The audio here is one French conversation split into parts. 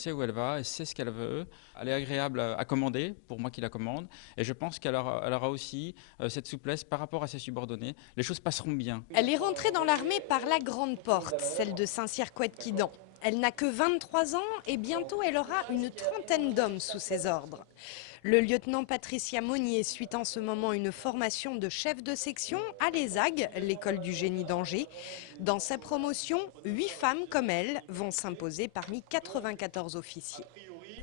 sait où elle va, elle sait ce qu'elle veut, elle est agréable à commander, pour moi qui la commande, et je pense qu'elle aura aussi cette souplesse par rapport à ses subordonnés. Les choses passeront bien. Elle est rentrée dans l'armée par la grande porte, celle de Saint-Cyr-Couët-Quidan. Elle n'a que 23 ans et bientôt elle aura une trentaine d'hommes sous ses ordres. Le lieutenant Patricia Monnier suit en ce moment une formation de chef de section à l'ESAG, l'école du génie d'Angers. Dans sa promotion, 8 femmes comme elle vont s'imposer parmi 94 officiers.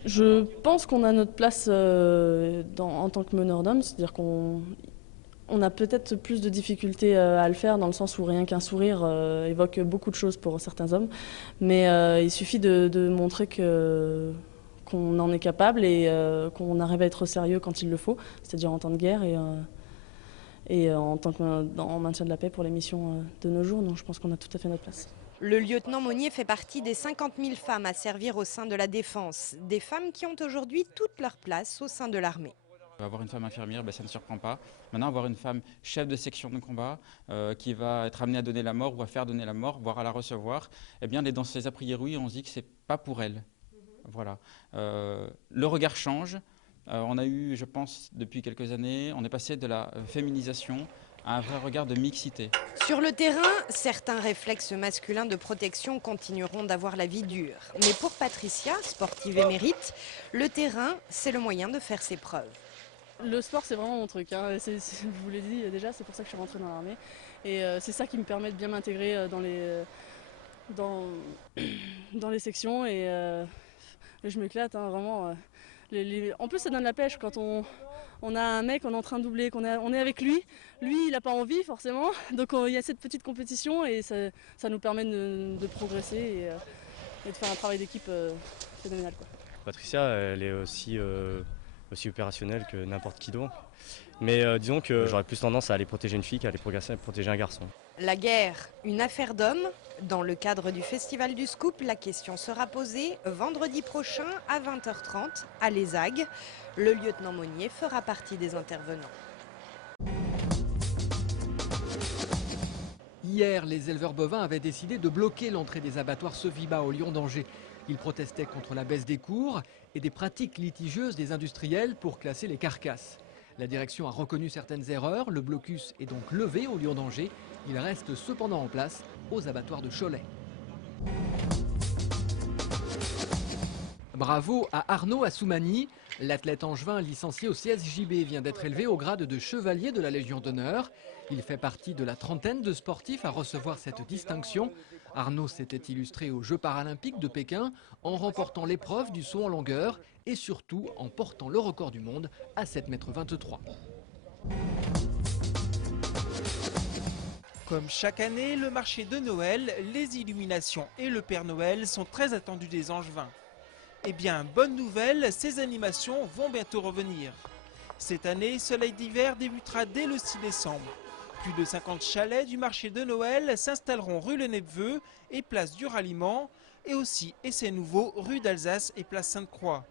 Je pense qu'on a notre place en tant que meneur d'hommes, c'est-à-dire qu'on a peut-être plus de difficultés à le faire dans le sens où rien qu'un sourire évoque beaucoup de choses pour certains hommes. Mais il suffit de montrer qu'on en est capable et qu'on arrive à être sérieux quand il le faut, c'est-à-dire en temps de guerre et en maintien de la paix pour les missions de nos jours. Donc je pense qu'on a tout à fait notre place. Le lieutenant Monnier fait partie des 50 000 femmes à servir au sein de la défense. Des femmes qui ont aujourd'hui toute leur place au sein de l'armée. Avoir une femme infirmière, ça ne surprend pas. Maintenant, avoir une femme chef de section de combat qui va être amenée à donner la mort ou à faire donner la mort, voire à la recevoir, eh bien, dans ces a priori, on se dit que ce n'est pas pour elle. Voilà. Le regard change. On a eu, je pense, depuis quelques années, on est passé de la féminisation à un vrai regard de mixité. Sur le terrain, certains réflexes masculins de protection continueront d'avoir la vie dure. Mais pour Patricia, sportive émérite, le terrain, c'est le moyen de faire ses preuves. Le sport, c'est vraiment mon truc. Hein. Je vous l'ai dit déjà, c'est pour ça que je suis rentrée dans l'armée. Et c'est ça qui me permet de bien m'intégrer dans les sections. Et je m'éclate, hein, vraiment. En plus, ça donne la pêche quand on a un mec, on est en train de doubler, on est avec lui. Lui, il n'a pas envie forcément. Donc il y a cette petite compétition et ça nous permet de progresser et de faire un travail d'équipe phénoménal, quoi. Patricia, elle est aussi opérationnelle que n'importe qui d'autre. Mais disons que j'aurais plus tendance à aller protéger une fille qu'à aller protéger un garçon. La guerre, une affaire d'hommes. Dans le cadre du Festival du Scoop, la question sera posée vendredi prochain à 20h30 à l'ESAG. Le lieutenant Monnier fera partie des intervenants. Hier, les éleveurs bovins avaient décidé de bloquer l'entrée des abattoirs Sofiba au Lion d'Angers. Ils protestaient contre la baisse des cours et des pratiques litigieuses des industriels pour classer les carcasses. La direction a reconnu certaines erreurs, le blocus est donc levé au Lion d'Angers. Il reste cependant en place aux abattoirs de Cholet. Bravo à Arnaud Assoumani. L'athlète angevin licencié au CSJB vient d'être élevé au grade de chevalier de la Légion d'honneur. Il fait partie de la trentaine de sportifs à recevoir cette distinction. Arnaud s'était illustré aux Jeux paralympiques de Pékin en remportant l'épreuve du saut en longueur et surtout en portant le record du monde à 7,23 m. Comme chaque année, le marché de Noël, les illuminations et le Père Noël sont très attendus des Angevins. Eh bien, bonne nouvelle, ces animations vont bientôt revenir. Cette année, Soleil d'hiver débutera dès le 6 décembre. Plus de 50 chalets du marché de Noël s'installeront rue Le Nepveu et place du Ralliement, et aussi, et c'est nouveau, rue d'Alsace et place Sainte-Croix.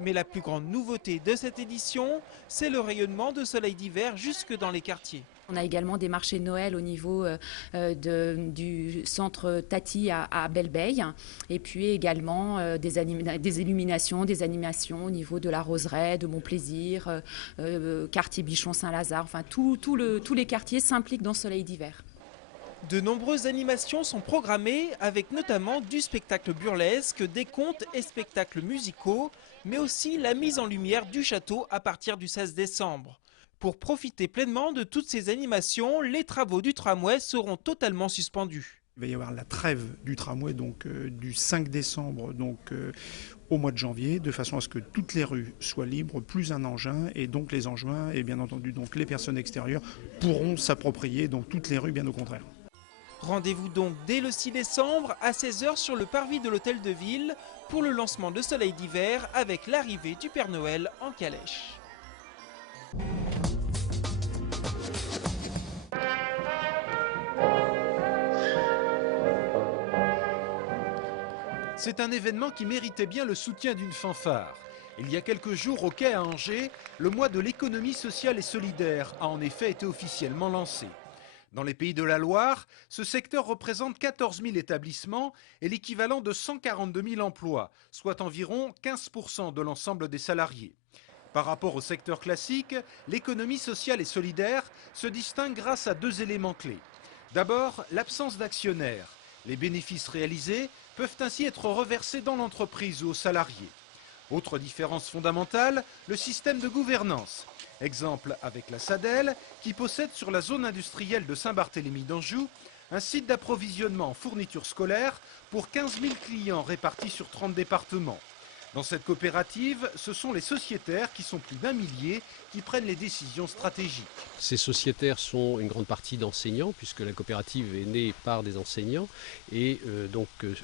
Mais la plus grande nouveauté de cette édition, c'est le rayonnement de Soleil d'hiver jusque dans les quartiers. On a également des marchés de Noël au niveau du centre Tati à Belle-Beille, et puis également des illuminations, des animations au niveau de la Roseraie, de Montplaisir, quartier Bichon-Saint-Lazare, enfin tous les quartiers s'impliquent dans Soleil d'hiver. De nombreuses animations sont programmées avec notamment du spectacle burlesque, des contes et spectacles musicaux, mais aussi la mise en lumière du château à partir du 16 décembre. Pour profiter pleinement de toutes ces animations, les travaux du tramway seront totalement suspendus. Il va y avoir la trêve du tramway du 5 décembre au mois de janvier, de façon à ce que toutes les rues soient libres, plus un engin, et donc les Angevins et bien entendu donc les personnes extérieures pourront s'approprier donc toutes les rues, bien au contraire. Rendez-vous donc dès le 6 décembre à 16 h sur le parvis de l'Hôtel de Ville pour le lancement de Soleil d'hiver avec l'arrivée du Père Noël en calèche. C'est un événement qui méritait bien le soutien d'une fanfare. Il y a quelques jours, au quai à Angers, le mois de l'économie sociale et solidaire a en effet été officiellement lancé. Dans les Pays de la Loire, ce secteur représente 14 000 établissements et l'équivalent de 142 000 emplois, soit environ 15% de l'ensemble des salariés. Par rapport au secteur classique, l'économie sociale et solidaire se distingue grâce à 2 éléments clés. D'abord, l'absence d'actionnaires. Les bénéfices réalisés peuvent ainsi être reversés dans l'entreprise ou aux salariés. Autre différence fondamentale, le système de gouvernance. Exemple avec la SADEL, qui possède sur la zone industrielle de Saint-Barthélemy d'Anjou un site d'approvisionnement en fournitures scolaires pour 15 000 clients répartis sur 30 départements. Dans cette coopérative, ce sont les sociétaires, qui sont plus d'1 millier, qui prennent les décisions stratégiques. Ces sociétaires sont une grande partie d'enseignants, puisque la coopérative est née par des enseignants. Et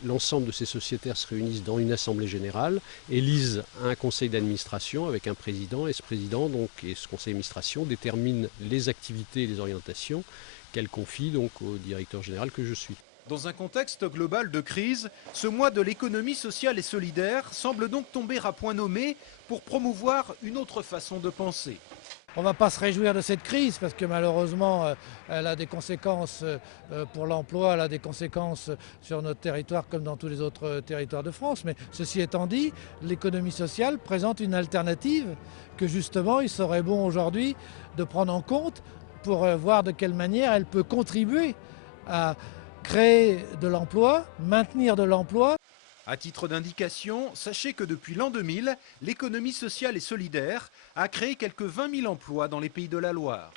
l'ensemble de ces sociétaires se réunissent dans une assemblée générale, élisent un conseil d'administration avec un président, et ce président et ce conseil d'administration détermine les activités et les orientations qu'elle confie donc au directeur général que je suis. Dans un contexte global de crise, ce mois de l'économie sociale et solidaire semble donc tomber à point nommé pour promouvoir une autre façon de penser. On ne va pas se réjouir de cette crise parce que malheureusement elle a des conséquences pour l'emploi, elle a des conséquences sur notre territoire comme dans tous les autres territoires de France. Mais ceci étant dit, l'économie sociale présente une alternative que justement il serait bon aujourd'hui de prendre en compte pour voir de quelle manière elle peut contribuer à créer de l'emploi, maintenir de l'emploi. À titre d'indication, sachez que depuis l'an 2000, l'économie sociale et solidaire a créé quelques 20 000 emplois dans les Pays de la Loire.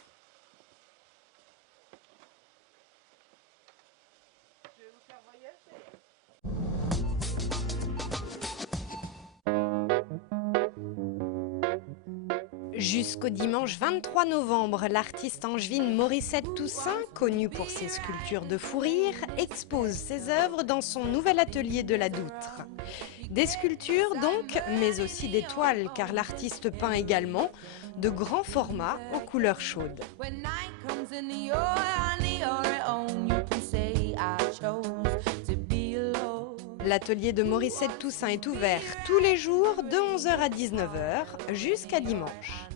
Jusqu'au dimanche 23 novembre, l'artiste angevine Morissette Toussaint, connue pour ses sculptures de fou rire, expose ses œuvres dans son nouvel atelier de la Doutre. Des sculptures donc, mais aussi des toiles, car l'artiste peint également de grands formats aux couleurs chaudes. L'atelier de Morissette Toussaint est ouvert tous les jours de 11h à 19h jusqu'à dimanche.